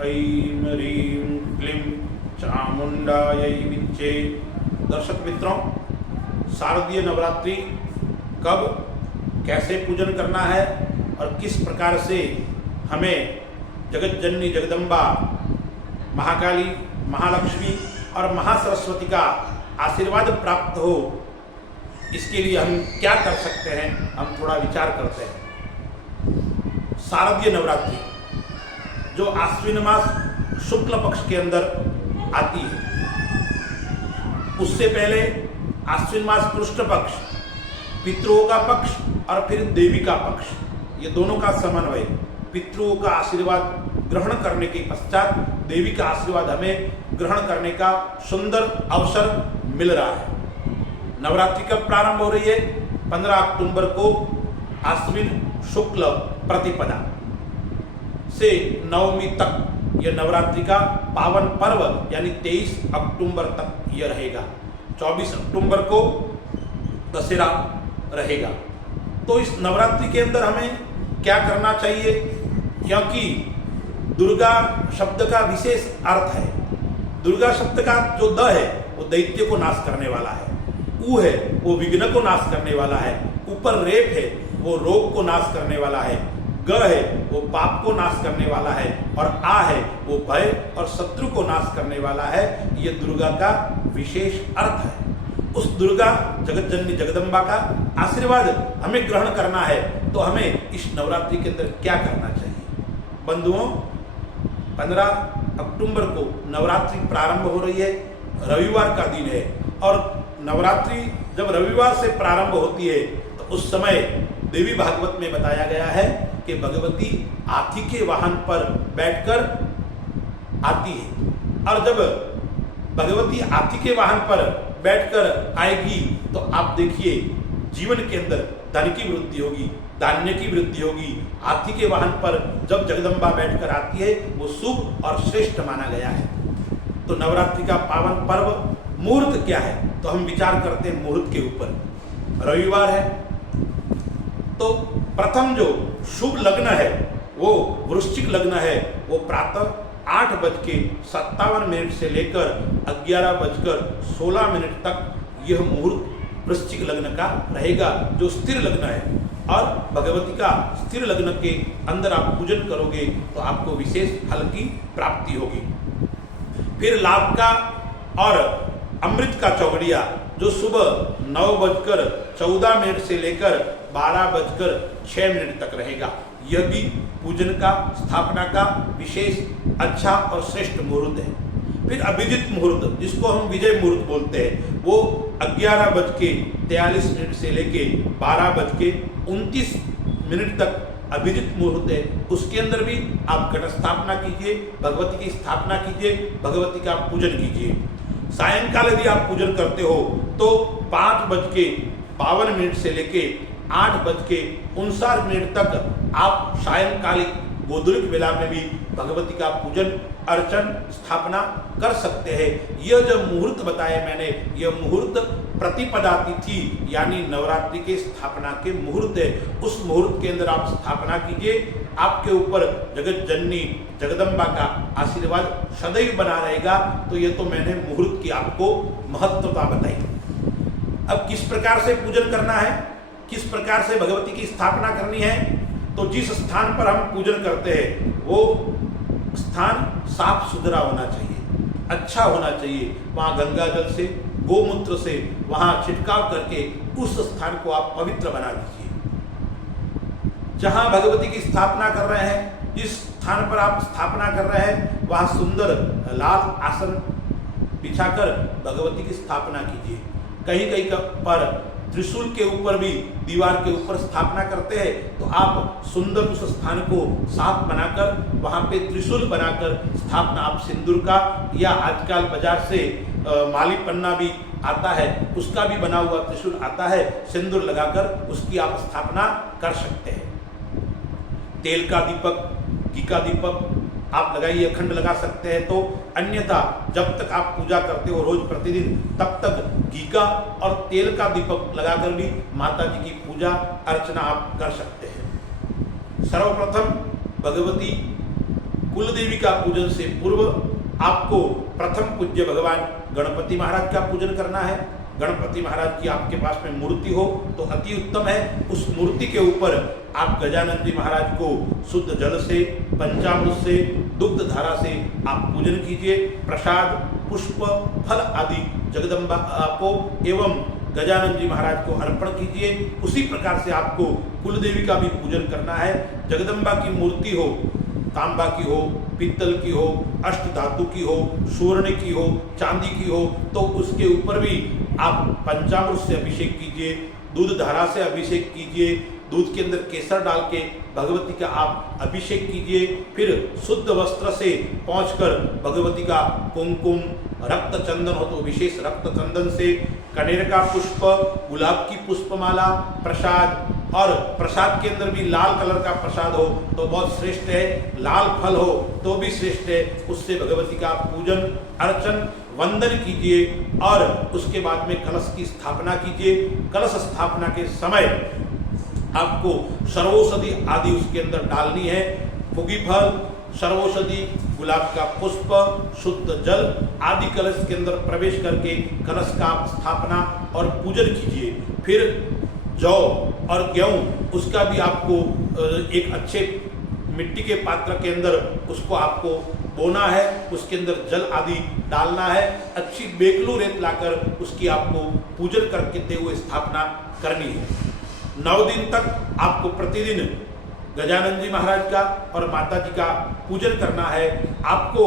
ऐं ह्रीं क्लीं चामुंडायै विच्चे। दर्शक मित्रों, शारदीय नवरात्रि कब कैसे पूजन करना है और किस प्रकार से हमें जगत जननी जगदम्बा महाकाली, महालक्ष्मी और महासरस्वती का आशीर्वाद प्राप्त हो, इसके लिए हम क्या कर सकते हैं, हम थोड़ा विचार करते हैं। शारदीय नवरात्रि जो आश्विन मास शुक्ल पक्ष के अंदर आती है, उससे पहले आश्विन मास कृष्ण पक्ष, पितरों का पक्ष और फिर देवी का पक्ष, ये दोनों का समन्वय, पितरों का आशीर्वाद ग्रहण करने के पश्चात देवी का आशीर्वाद हमें ग्रहण करने का सुंदर अवसर मिल रहा है। नवरात्रि कब प्रारंभ हो रही है? 15 अक्टूबर को आश्विन शुक्ल प्रतिपदा से नवमी तक यह नवरात्रि का पावन पर्व यानी 23 अक्टूबर तक यह रहेगा। 24 अक्टूबर को दशहरा रहेगा। तो इस नवरात्रि के अंदर हमें क्या करना चाहिए, क्योंकि दुर्गा शब्द का विशेष अर्थ है। दुर्गा शब्द का जो द है वो दैत्य को नाश करने वाला है, उ है वो विघ्न को नाश करने वाला है, ऊपर रेप है वो रोग को नाश करने वाला है, ग है वो पाप को नाश करने वाला है और आ है वो भय और शत्रु को नाश करने वाला है। ये दुर्गा का विशेष अर्थ है। उस दुर्गा जगत जननी जगदम्बा का आशीर्वाद हमें ग्रहण करना है, तो हमें इस नवरात्रि के अंदर क्या करना चाहिए? बंधुओं, 15 अक्टूबर को नवरात्रि प्रारंभ हो रही है, रविवार का दिन है और नवरात्रि जब रविवार से प्रारंभ होती है तो उस समय देवी भागवत में बताया गया है कि भगवती हाथी के वाहन पर बैठकर आती है और जब भगवती हाथी के वाहन पर बैठकर आएगी तो आप देखिए जीवन के अंदर धन की वृद्धि होगी, धान्य की वृद्धि होगी। हाथी के वाहन पर जब जगदम्बा बैठकर आती है वो शुभ और श्रेष्ठ माना गया है। तो नवरात्रि का पावन पर्व मुहूर्त क्या है, तो हम विचार करते हैं मुहूर्त के ऊपर। रविवार है तो प्रथम जो शुभ लग्न है वो वृश्चिक लग्न है, वो प्रातः 8:57 से लेकर 11:16 तक यह मुहूर्त वृश्चिक लग्न का रहेगा, जो स्थिर लग्न है। और भगवती का स्थिर लग्न के अंदर आप पूजन करोगे तो आपको विशेष फल की प्राप्ति होगी। फिर लाभ का और अमृत का चौगड़िया जो सुबह 9:14 से लेकर 12:06 तक रहेगा, यह भी पूजन का, स्थापना का विशेष अच्छा और श्रेष्ठ मुहूर्त है। फिर अभिजित मुहूर्त जिसको हम विजय मुहूर्त बोलते हैं, वो 11:43 से लेके 12:29 तक अभिजित मुहूर्त है। उसके अंदर भी आप घट स्थापना कीजिए, भगवती की स्थापना कीजिए, भगवती का पूजन कीजिए। सायंकाल यदि आप पूजन करते हो तो 5:52 से लेके 8:59 तक आप सायंकालिक गोधूलिक वेला में भी भगवती का पूजन, अर्चन, स्थापना कर सकते हैं। यह जो मुहूर्त बताया मैंने, यह मुहूर्त प्रतिपदा तिथि यानी नवरात्रि के स्थापना के मुहूर्त है। उस मुहूर्त के अंदर आप स्थापना कीजिए, आपके ऊपर जगत जननी जगदम्बा का आशीर्वाद सदैव बना रहेगा। तो ये तो मैंने मुहूर्त की आपको महत्वता बताई। अब किस प्रकार से पूजन करना है, किस प्रकार से भगवती की स्थापना करनी है, तो जिस स्थान पर हम पूजन करते हैं वो स्थान साफ सुथरा होना चाहिए, अच्छा होना चाहिए। वहाँ गंगा जल से, गोमूत्र से वहाँ छिड़काव करके उस स्थान को आप पवित्र बना दीजिए। जहाँ भगवती की स्थापना कर रहे हैं, जिस स्थान पर आप स्थापना कर रहे हैं, वहाँ सुंदर लाल आसन बिछाकर भगवती की स्थापना कीजिए। कहीं कहीं पर त्रिशूल के ऊपर भी, दीवार के ऊपर स्थापना करते हैं, तो आप सुंदर उस स्थान को साफ बनाकर वहाँ पे त्रिशूल बनाकर स्थापना, आप सिंदूर का या आजकल बाजार से माली पन्ना भी आता है, उसका भी बना हुआ त्रिशूल आता है, सिंदूर लगाकर उसकी आप स्थापना कर सकते हैं। तेल का दीपक, घी का दीपक आप लगाइए, अखंड लगा सकते हैं। तो अन्यथा जब तक आप पूजा करते हो रोज प्रतिदिन, तब तक घी का और तेल का दीपक लगाकर भी माता जी की पूजा अर्चना आप कर सकते हैं। सर्वप्रथम भगवती कुल देवी का पूजन से पूर्व आपको प्रथम पूज्य भगवान गणपति महाराज का पूजन करना है। गणपति महाराज की आपके पास में मूर्ति हो तो अति उत्तम है। उस मूर्ति के ऊपर आप गजानन जी महाराज को शुद्ध जल से, पंचामृत से, दुग्ध धारा से आप पूजन कीजिए। प्रसाद, पुष्प, फल आदि जगदम्बा को एवं गजानन जी महाराज को अर्पण कीजिए। उसी प्रकार से आपको कुल देवी का भी पूजन करना है। जगदम्बा की मूर्ति हो, तांबा की हो, पित्तल की हो, अष्ट धातु की हो, स्वर्ण की हो, चांदी की हो, तो उसके ऊपर भी आप पंचामृत से अभिषेक कीजिए, दूध धारा से अभिषेक कीजिए, दूध के अंदर केसर डाल के भगवती का आप अभिषेक कीजिए। फिर शुद्ध वस्त्र से पहुंचकर भगवती का कुमकुम, रक्त चंदन हो तो विशेष रक्त चंदन से, कनेर का पुष्प, गुलाब की पुष्पमाला, प्रसाद, और प्रसाद के अंदर भी लाल कलर का प्रसाद हो तो बहुत श्रेष्ठ है, लाल फल हो तो भी श्रेष्ठ है। उससे भगवती का पूजन, अर्चन, वंदन कीजिए और उसके बाद में कलश की स्थापना कीजिए। कलश स्थापना के समय आपको सर्वौषधि आदि उसके अंदर डालनी है। फुगी फल, सर्वौषधि, गुलाब का पुष्प, शुद्ध जल आदि कलश के अंदर प्रवेश करके कलश का स्थापना और पूजन कीजिए। फिर जौ और गेहूं उसका भी आपको एक अच्छे मिट्टी के पात्र के अंदर उसको आपको बोना है, उसके अंदर जल आदि डालना है। अच्छी बेकलू रेत लाकर उसकी आपको पूजन करके हुए स्थापना करनी है। 9 दिन तक आपको प्रतिदिन गजानन जी महाराज का और माता जी का पूजन करना है। आपको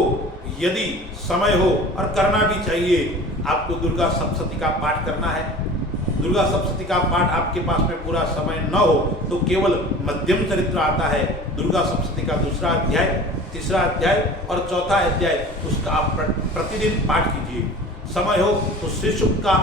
यदि समय हो और करना भी चाहिए, आपको दुर्गा सप्तशती का पाठ करना है। दुर्गा सप्तशती का पाठ आपके पास में पूरा समय न हो तो केवल मध्यम चरित्र आता है। दुर्गा सप्तशती का 2रा अध्याय, 3रा अध्याय और 4था अध्याय उसका आप प्रतिदिन पाठ कीजिए। समय हो तो श्री सूक्त का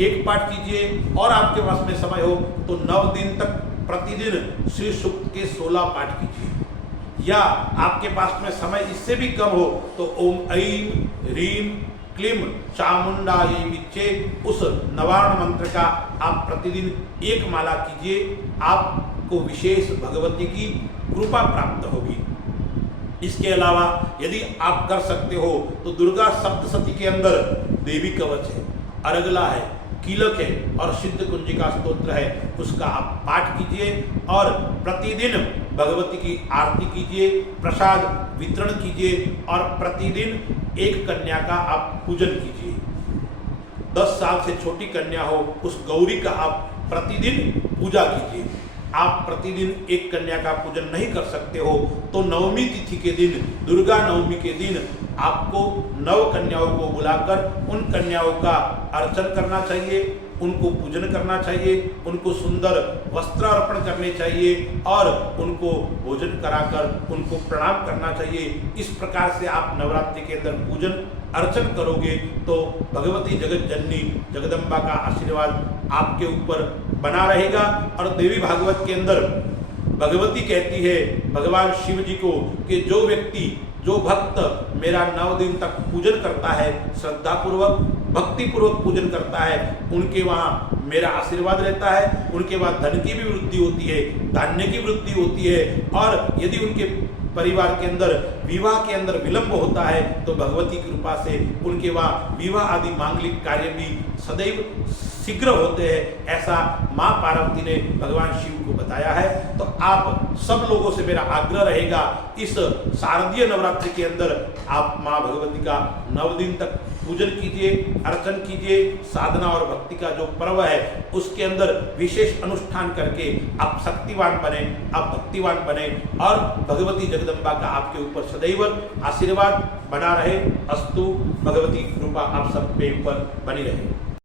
1 पाठ कीजिए और आपके पास में समय हो तो 9 दिन तक प्रतिदिन श्री सूक्त के 16 पाठ कीजिए। या आपके पास में समय इससे भी कम हो तो ओम ऐं ह्रीं क्लीं चामुंडायै विच्चे उस नवारण मंत्र का आप प्रतिदिन 1 माला कीजिए। आपको विशेष भगवती की कृपा प्राप्त होगी। इसके अलावा यदि आप कर सकते हो तो दुर्गा सप्तशती के अंदर देवी कवच है, अरगला है, कीलक है और सिद्ध कुंजिका स्तोत्र है, उसका आप पाठ कीजिए और प्रतिदिन भगवती की आरती कीजिए, प्रसाद वितरण कीजिए और प्रतिदिन एक कन्या का आप पूजन कीजिए। 10 साल से छोटी कन्या हो उस गौरी का आप प्रतिदिन पूजा कीजिए। आप प्रतिदिन एक कन्या का पूजन नहीं कर सकते हो तो नवमी तिथि के दिन, दुर्गा नवमी के दिन आपको 9 कन्याओं को बुलाकर उन कन्याओं का अर्चन करना चाहिए, उनको पूजन करना चाहिए, उनको सुंदर वस्त्र अर्पण करने चाहिए और उनको भोजन कराकर उनको प्रणाम करना चाहिए। इस प्रकार से आप नवरात्रि के अंदर पूजन अर्चन करोगे तो भगवती जगत जननी जगदम्बा का आशीर्वाद आपके ऊपर बना रहेगा। और देवी भागवत के अंदर भगवती कहती है भगवान शिव जी को कि जो व्यक्ति, जो भक्त मेरा 9 दिन तक पूजन करता है, श्रद्धा पूर्वक, भक्ति पूर्वक पूजन करता है, उनके वहाँ मेरा आशीर्वाद रहता है, उनके बाद धन की भी वृद्धि होती है, धान्य की वृद्धि होती है और यदि उनके परिवार के अंदर विवाह के अंदर विलंब होता है तो भगवती की कृपा से उनके वहाँ विवाह आदि मांगलिक कार्य भी सदैव शीघ्र होते हैं। ऐसा माँ पार्वती ने भगवान शिव को बताया है। तो आप सब लोगों से मेरा आग्रह रहेगा इस शारदीय नवरात्रि के अंदर आप माँ भगवती का 9 दिन तक पूजन कीजिए, अर्चन कीजिए। साधना और भक्ति का जो पर्व है उसके अंदर विशेष अनुष्ठान करके आप शक्तिवान बने, आप भक्तिवान बने और भगवती जगदम्बा का आपके ऊपर सदैव आशीर्वाद बना रहे। अस्तु, भगवती कृपा आप सब पे ऊपर बनी रहे।